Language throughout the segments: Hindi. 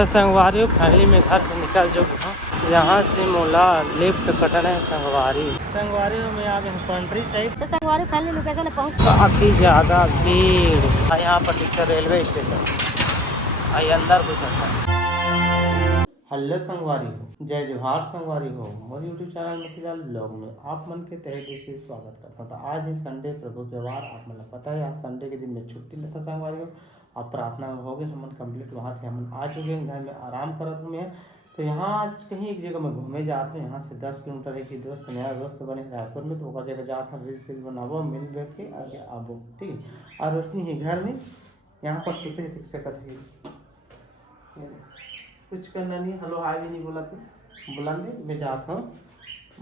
तो संगवारी फैमिली में घर से निकल चुके हैं। यहाँ से मोला लिफ्ट कटना है संगवारी में आ गए कंट्री साइड। तो संगवारी फैमिली लोकेशन में पहुँच काफ़ी ज़्यादा भीड़। यहाँ पर दिखता रेलवे स्टेशन आई अंदर घुस सकता। हेलो संगवारी हो, जय जोहार संगवारी हो। मोर यूट्यूब चैनल मोतीलाल ब्लॉग में आप मन के तहे दिल से स्वागत करता था। आज है संडे, प्रभु के वार। आप मन पता है आज संडे के दिन में छुट्टी लेता संगवारी हो। अब प्रार्थना में हो गए हम कंप्लीट। वहाँ से हम आ चुके हैं, घर में आराम करत हूँ मैं। तो यहाँ आज कहीं एक जगह में घूमे जाता हूँ। यहाँ से 10 किलोमीटर है कि दोस्त नया दोस्त बने रायपुर में, तो वो जगह जाता हूँ। रील बनाबो, मिल बैठ के आगे आबो, ठीक है। और रोशनी है घर में, यहाँ पर सोते देख सकते है। कुछ करना नहीं, हेलो हाय भी नहीं बोला थे, बुलाने मैं जाता हूँ।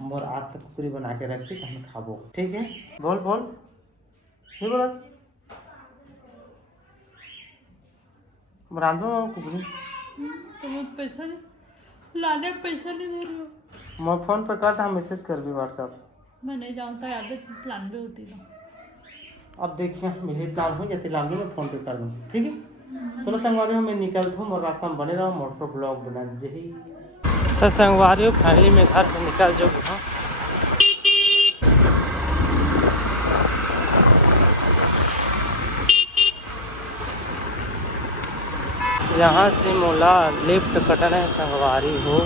मोर आज तक कुकरी बना के रखी तो हम खाबो, ठीक है। बोल बोल नहीं बोला रांधो कुकरी। तो पैसा नहीं लाने, पैसा नहीं दे रही हो। मैं फोन पर करता हूँ, मैसेज कर भी व्हाट्सएप। मैं नहीं जानता यार, प्लान भी होती है। अब देखिए मिले काम हो जाते लाने में फ़ोन पे कर दूँ, ठीक है। चलो संगवारी हो, मैं निकलता हूँ और रास्ता में बने रहो। मोटर ब्लॉग बना यही। तो संगवारी हो फैमिली में घर से निकल चुके हैं। यहाँ से मोला लिफ्ट कटना है संगवारी हो।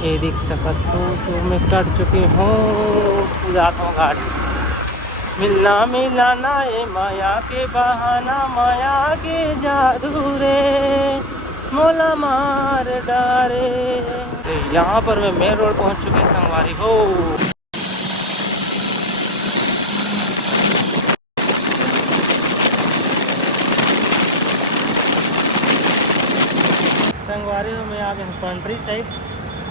ये दिख सकत हो तो मैं कट चुकी हूँ। जाता हूँ गाड़ी मिलना मिलाना ये माया के बहाना, माया के जादू रे मोला मार डारे। यहाँ पर मैं मेन रोड पहुँच चुके संगवारी हो। संगवारी हो मैं आ गए कंट्री साइड।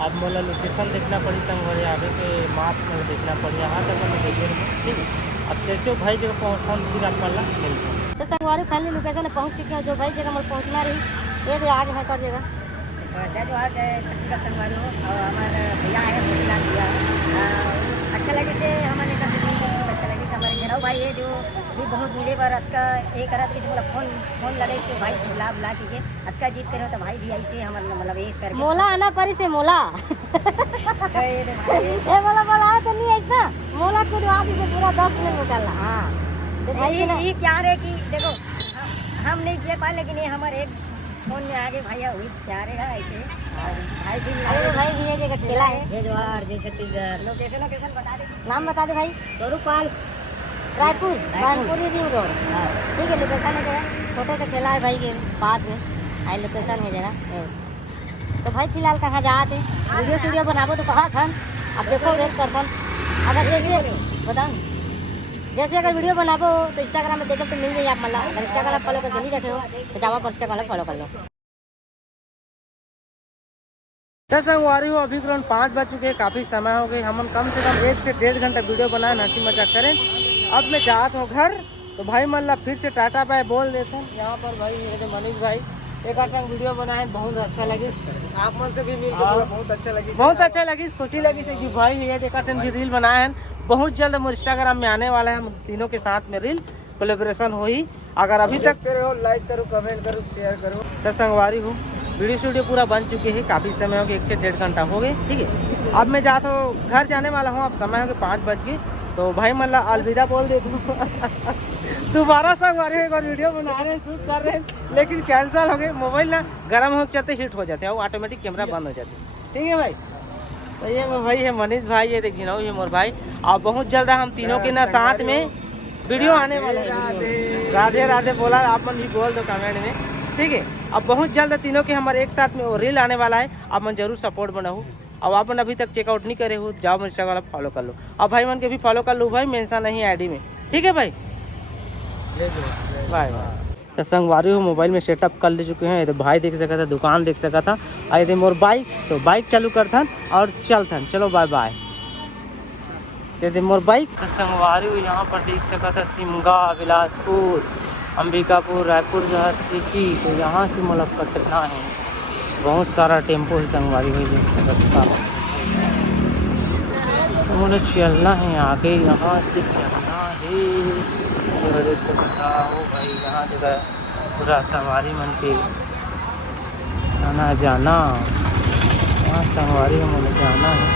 अब मोला लोकेशन देखना पड़ी संगवारी आगे के माप में देखना पड़ी। यहाँ तक मैं देखिए, ठीक है। अब जैसे वो भाई जगह पहुँचता हूँ फिर आप मिलते हैं। तो संगवारी फैमिली लोकेशन में पहुँच चुके हैं। जो भाई जगह मैं पहुँचना रही ये तो आज है कर जगह। जय जोहार, जय छत्तीसगढ़ संगवारी हो। और हमारे भैया है मोतीलाल भैया। अच्छा लगे से हमारे अच्छा लगे से हमारे जनाऊ भाई है जो भी बहुत मिले पर अतका एक करत रही से फोन लगे इसके भाई बुला बुला के अतका जीत करे तो भाई भी ऐसे हमारे मतलब ये कर मोला आना परी से मोला ये बोला तो नहीं ऐसा मोला खुद आदि से पूरा 10 मिनट निकलना। हाँ तो भाई ये प्यार है कि देखो हम नहीं किए पाए, लेकिन ये हमारे एक फोन में आगे भैया हुई प्यारे है ऐसे। भाई भी ये जगह ठेला है। जय जोहार, जय छत्तीसगढ़। लोकेशन बता दे, नाम बता दे भाई। स्वरूपाल, रायपुर रायपुर रिंग रोड, ठीक है। लोकेशन है जगह छोटे से ठेला है भाई के पास में आई लोकेशन है जगह। तो भाई फिलहाल कहाँ जाते वीडियो बनाबो तो कहाँ था अब देखो वेट करता। अगर जैसे बताओ जैसे अगर वीडियो बनाबो तो इंस्टाग्राम में देखो तो मिल जाए आप मतलब। अगर इंस्टाग्राम फॉलो कर नहीं रखे हो तो जावा पर इंस्टाग्राम फॉलो कर लो। संगवारी हो अभी करीब 5 बज चुके हैं, काफ़ी समय हो गए। हम कम से कम 1 से 1.5 घंटा वीडियो बनाए, हंसी मजाक करें। अब मैं जाता हूँ घर, तो भाई मतलब फिर से टाटा बाय बोल देता हूँ। यहाँ पर भाई मेरे मनीष भाई एक आध वीडियो बनाए, बहुत अच्छा लगे। आप मन से भी मिलकर बहुत अच्छा लगी, बहुत अच्छा लगी, खुशी लगी थी कि भाई ये देखा भी रील बनाए हैं। बहुत जल्द मोर इंस्टाग्राम में आने वाला है। हम तीनों के साथ में रील कोलेब्रेशन हो ही। अगर अभी तक हो लाइक करो, कमेंट करो, शेयर करो। तो संगवारी हूँ वीडियो पूरा बन चुके हैं, काफ़ी समय हो गया, 1 से 1.5 घंटा हो गए, ठीक है। अब मैं जाता हूँ घर जाने वाला हूँ। अब समय हो गया 5 बज के, तो भाई मतलब अलविदा बोल देता हूँ। दोबारा संगवारी एक बार वीडियो बना रहे हैं, शूट कर रहे हैं, लेकिन कैंसिल हो गए। मोबाइल ना गर्म हो चलते हीट हो जाते हैं, वो ऑटोमेटिक कैमरा बंद हो जाते हैं, ठीक है भाई। तो ये भाई है मनीष भाई, ये देखिए ना ये मोर भाई। और बहुत जल्द हम तीनों के ना साथ में वीडियो आने वाला है। राधे राधे बोला आप मन भी बोल दो कमेंट में, ठीक है। अब बहुत जल्द तीनों के हमारे एक साथ में रील आने वाला है। आप मन जरूर सपोर्ट बनाओ। अब आप मन अभी तक चेकआउट नहीं करे हो, जाओ इंस्टाग्राम फॉलो कर लो। अब भाई मन के भी फॉलो कर लो भाई, मेंशन नहीं आईडी में, ठीक है भाई। Bye bye. तो संगवारी हो मोबाइल में सेटअप कर ले चुके हैं। तो भाई देख सका था, दुकान देख सका था। आए थे मोर बाइक, तो बाइक चालू करता और चलता। चलो बाय बाय। दे मोर बाइक। तो संगवारी हो यहाँ पर देख सका था सिमगा, बिलासपुर, अंबिकापुर, रायपुर जहाँ सिटी। तो यहाँ से मतलब कटना है, बहुत सारा टेम्पो है संगवारी हुई देख सकता। तो मुझे चलना है आगे, यहाँ से चलना है। देख सकता हो भाई यहाँ जगह पूरा सवारी मन के आना जाना। यहाँ संगवारी को मुझे जाना है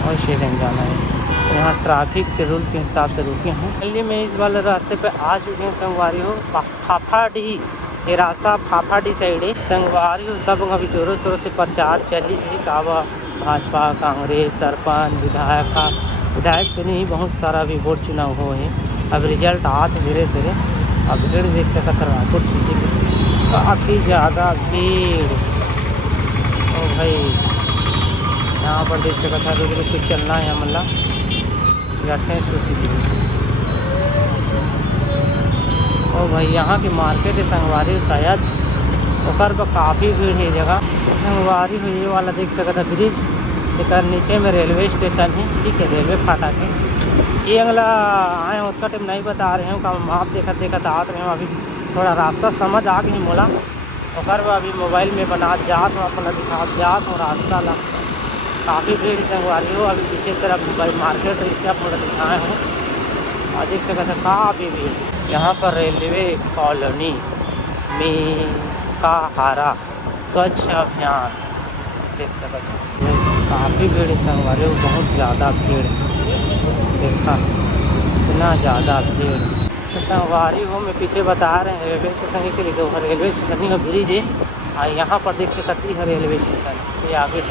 और शेरन जाना है। यहाँ ट्रैफिक के रूल के हिसाब से रुके हैं। दिल्ली में इस वाले रास्ते पे आ चुके हैं संगवारी हो। फाफाडी, ये रास्ता फाफाडी साइड है। संगवारी हो सब अभी जोरों शोरों से प्रचार चली है। कावा भाजपा कांग्रेस सरपंच विधायक के नहीं बहुत सारा भी वोट चुनाव हो है। अब रिजल्ट आते धीरे धीरे। अब भीड़ देख सकते हैं रायपुर सिटी में काफ़ी ज़्यादा भीड़। ओ भाई यहाँ पर देख सकते हैं रुक के चलना है हमला बैठे सुशी। ओ भाई यहाँ की मार्केट है संगवारी शायद ओकर पर काफ़ी भीड़ है जगह। संगवारी हो ये वाला देख सकते हैं ब्रिज, एक नीचे में रेलवे स्टेशन है। ठीक है, रेलवे फाटक है। ये अगला आए उसका टाइम नहीं बता रहे हैं, हम आप देखत आते रहे हैं। अभी थोड़ा रास्ता समझ आ गई मोला ओकर अभी मोबाइल में बना जात हूँ, अपना दिखा जात हूँ रास्ता ला। काफ़ी भीड़ संगवारी हो। अभी पीछे तरफ मार्केट इससे आप मोला दिखाए हूँ और देख सकते हैं काफ़ी भीड़। यहाँ पर रेलवे कॉलोनी में का हारा स्वच्छ अभियान देख सकते हैं। काफ़ी भीड़ है संगवारी हो, बहुत ज़्यादा भीड़ देखा, इतना ज़्यादा भीड़। तो संगवारी हो में पीछे बता रहे हैं रेलवे स्टेशन के लिए। रेलवे स्टेशन ही ब्रिज है और यहाँ पर देख सकती है रेलवे स्टेशन। ये आगे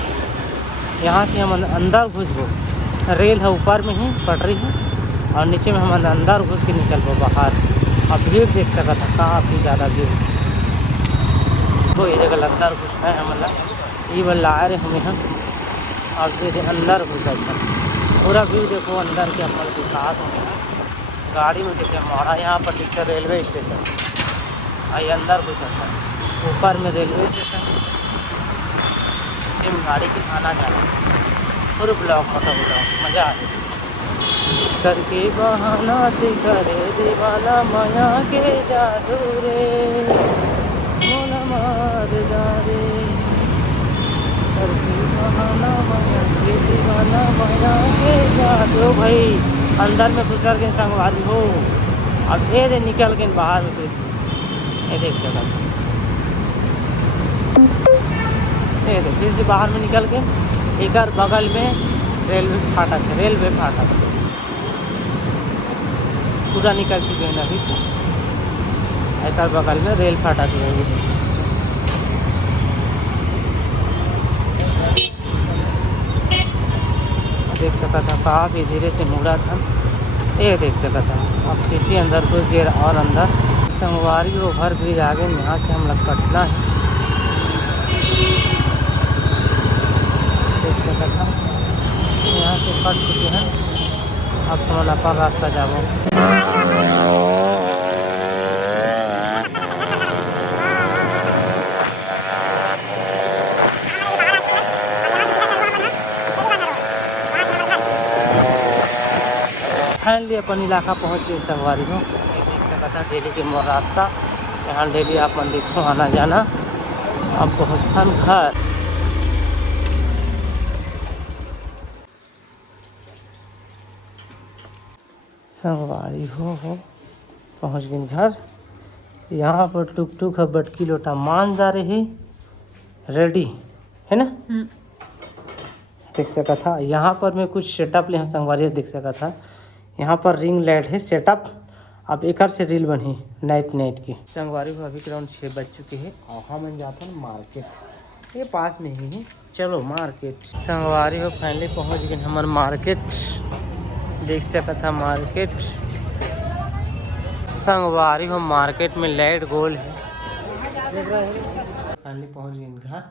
यहाँ से हम अंदर घुसबो, रेल है ऊपर में ही पटरी है और नीचे में हम अंदर घुस के निकलबो बाहर। और भीड़ देख सकता था काफ़ी ज़्यादा भीड़। तो ये जगह अंदर घुसना है हमला ये बल ला रहे हमें हम और फिर अंदर घुस जाता। पूरा व्यू देखो अंदर के अपने दिखात होंगे गाड़ी में देखे हमारा। यहाँ पर दिखता रेलवे स्टेशन आई अंदर घुस जाता। ऊपर में रेलवे स्टेशन नीचे में गाड़ी के आना जाना पूरे ब्लॉक मोटा ब्लॉक मज़ा आ जाए। करके बहाना करे दीवाना माया के जादू रे मोला मार रे करके बहाना माया के दीवाना माया के जादू। भाई अंदर में गुजर के संगवारी हो। अब ये दे निकल के बाहर में ये देख सकते ये देख फिर से बाहर में निकल के एक बगल में रेलवे फाटक है। रेलवे फाटक पूरा निकल चुके हैं अभी। एक बगल में रेल फाटक है। देख सकता था काफ़ी धीरे से मुड़ा था। ये देख सकता था अब सिटी अंदर घुस गए और अंदर संगवारी ओवर ब्रिज आगे यहाँ से हम लोग कटना है। देख सकता था यहाँ से कट चुके हैं। अब तो अपन रास्ता जाबो। फाइनली अपन इलाका पहुँच गए संगवारी हो। देख सकता था डेली के मोर रास्ता यहाँ डेली आप देखो आना जाना। अब पहुँचता घर। संगवारी हो पहुँच गए घर। यहाँ पर टुक टुक है बटकी लोटा मान जा रही रेडी है ना। देख सका था यहाँ पर मैं कुछ सेटअप ले संगवारी देख सका था। यहाँ पर रिंग लाइट है सेटअप। अब एक से रील बनी नाइट की। संगवारी को अभी अराउंड 6 बज चुके हैं और हम जाते हैं मार्केट। ये पास में ही है, चलो मार्केट। संगवारी को फाइनली पहुँच गए हमारे मार्केट। देख सकता था मार्केट संगवारी हो मार्केट में लाइट गोल है। फाइनली पहुँच गए घर।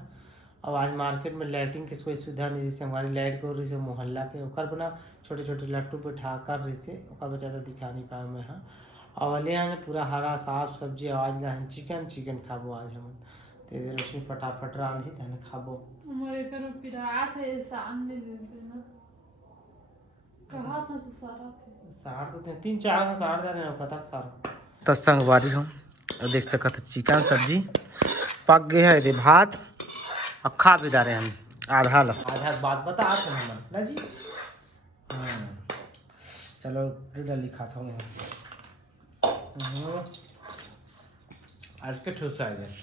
अब आज मार्केट में लाइटिंग की कोई सुविधा नहीं जैसे हमारी लाइट को रही से मोहल्ला के ओकर बना छोटे छोटे लट्टू पे ठाकर रही से ओकर ज़्यादा दिखा नहीं पाए मैं। हाँ और यहाँ पूरा हरा साग सब्जी आज ला चिकन खाबो आज हम तेरे रोशनी फटाफट रांधी तहन खाबो। हमारे घर में पिराया था ये सामने दिन ना कहा था तो सारा थे सार तो 3-4 सार जा रहे हैं पता सार तो संगवारी हो। देख सकते चिकन सब्जी पक गए है। ये भात और खा भी जा रहे हैं हम आधा बात बता हम ना जी। चलो डली खाता हूँ आज के ठूस आ जाए।